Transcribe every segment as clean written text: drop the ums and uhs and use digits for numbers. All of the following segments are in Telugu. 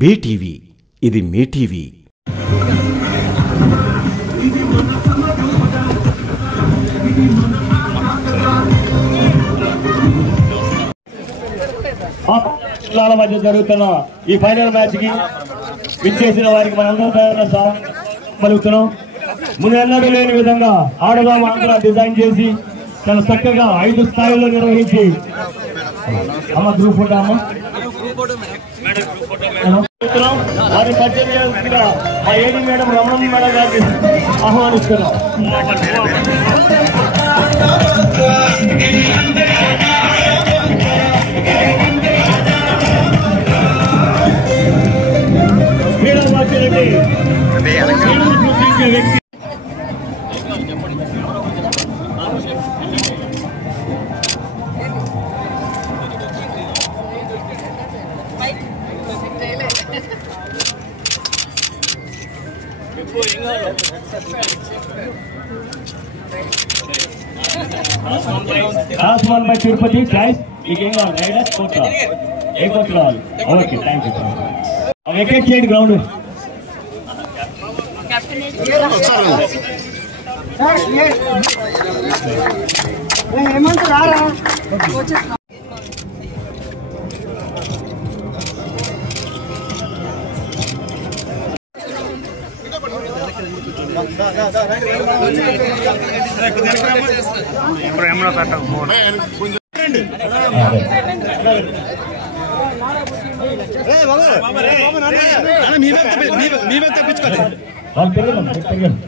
బీటీవీ ఇది మీ టీవీ. జిల్లాల మధ్య జరుగుతున్న ఈ ఫైనల్ మ్యాచ్ కి విచ్చేసిన వారికి మనందరం పలుకుతున్నాం. ముందు ఎన్నడూ లేని విధంగా ఆడదాం ఆంధ్ర డిజైన్ చేసి చాలా చక్కగా 5 స్థాయిల్లో నిర్వహించి గ్రూప్ ఫోటో వారి మధ్య మా ఏడి మేడం రమణ మేడం గారిని ఆహ్వానిస్తున్నాం. వ్యక్తి Asman by Tirupati, guys. We came on riders Kotra. Kotra. Okay, thank you. Vacate change ground.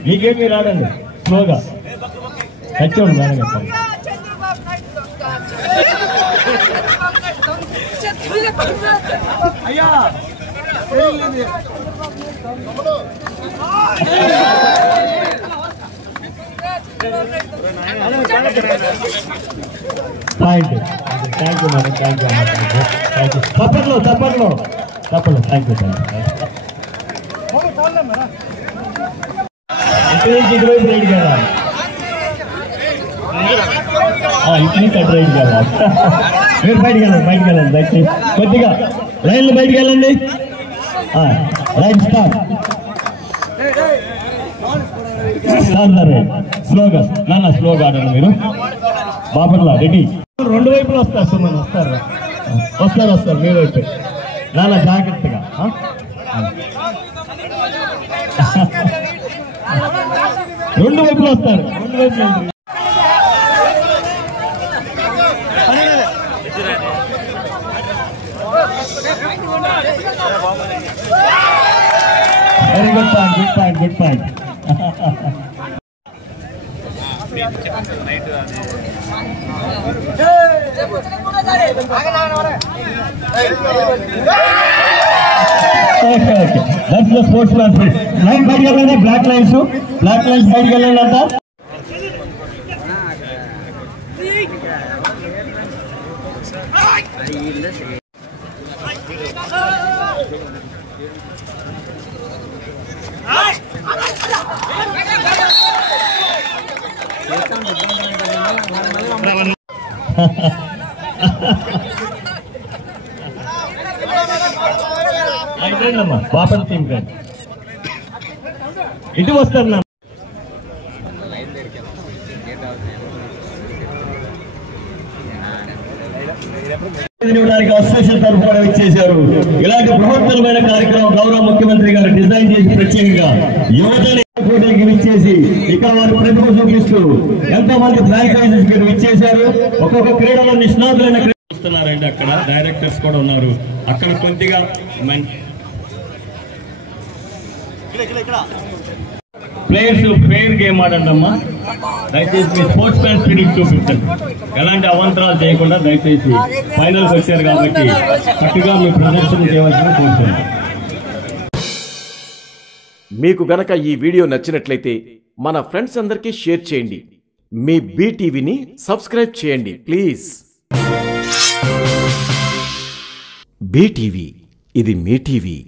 మీకే మీరు ఆడండి స్లోగా తెచ్చోడు మేడం అయ్యా thank you madam, thank you. తప్పట్లో థ్యాంక్ యూ. ఇటువైపు రైడ్ కదా, ఇటు కట్ రైడ్ కదా. మీరు బయటకు వెళ్ళండి దయచేసి కొద్దిగా లైన్లో బయటకు వెళ్ళండి. రైట్ స్టాప్ స్లోగా స్లోగా ఆడండి మీరు. బాపట్ల రెడీ. 2 వైపులు వస్తారు సుమన్, వస్తారు మీ వైపు. నాన్న జాగ్రత్తగా 2 వైపులు వస్తారు. 2 వైపులు very good point. That's the sportsman spirit. Line బయటికి వెళ్ళండి, బ్లాక్ లైన్స్ బయటికి వెళ్ళండి అంట. బాపన్ టీం గారు ఇటు వస్తారు. అసోసియేషన్ తరఫు కూడా ఇచ్చేశారు. ఇలాంటి బృహత్తరమైన కార్యక్రమం గౌరవ ముఖ్యమంత్రి గారు డిజైన్ చేసి ప్రత్యేకంగా యువతని పోటీకి ఇచ్చేసి ఇక్కడ వారి ప్రతిభ చూపిస్తూ ఎంతో మంది ఫ్రాంచైజీస్ ఇచ్చేశారు. ఒక్కొక్క క్రీడలో నిష్ణాతులైన చూస్తున్నారండి. అక్కడ డైరెక్టర్స్ కూడా ఉన్నారు. అక్కడ కొద్దిగా ప్లేయర్స్ ఫెయిర్ గేమ్ ఆడండి అమ్మా. దయచేసి మీ స్పోర్ట్స్ మ్యాన్ స్పిరిట్ చూపించండి. ఎలాంటి అవాంతరాలు చేయకుండా దయచేసి ఫైనల్స్ వచ్చారు కాబట్టి కట్టుగా మీ ప్రదర్శన చేయవలసిన కోరుతున్నాను. మీకు గనక ఈ వీడియో నచ్చినట్లయితే మన ఫ్రెండ్స్ అందరికీ షేర్ చేయండి. మీ బీటీవీని సబ్స్క్రైబ్ చేయండి ప్లీజ్. బీటీవీ ఇది మీ టీవీ.